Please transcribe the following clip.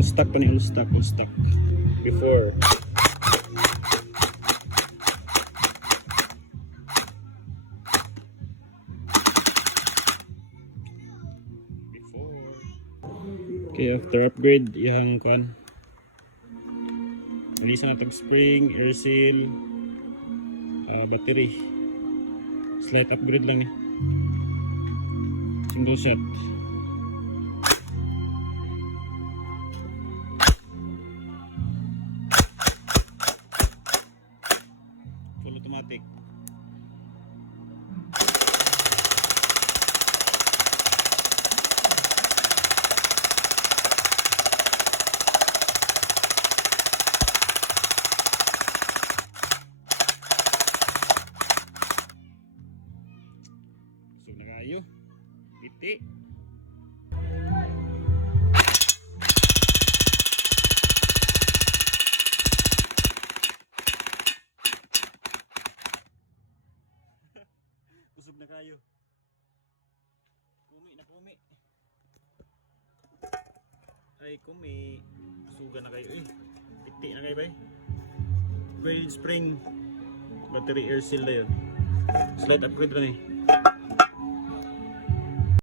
All stock pa ni, all stock before. Okay, after upgrade, ihang kuan. Alisan na tag spring, air seal, battery. Slight upgrade lang eh. Single shot. Full automatic. Busog na kayo. Piti. Busog na kayo. Kumi na kumi. Ay kumi. Suga na kayo eh. Piti na kayo ba eh. Braided spring. Battery air seal na yun. Slight upgrade lang eh.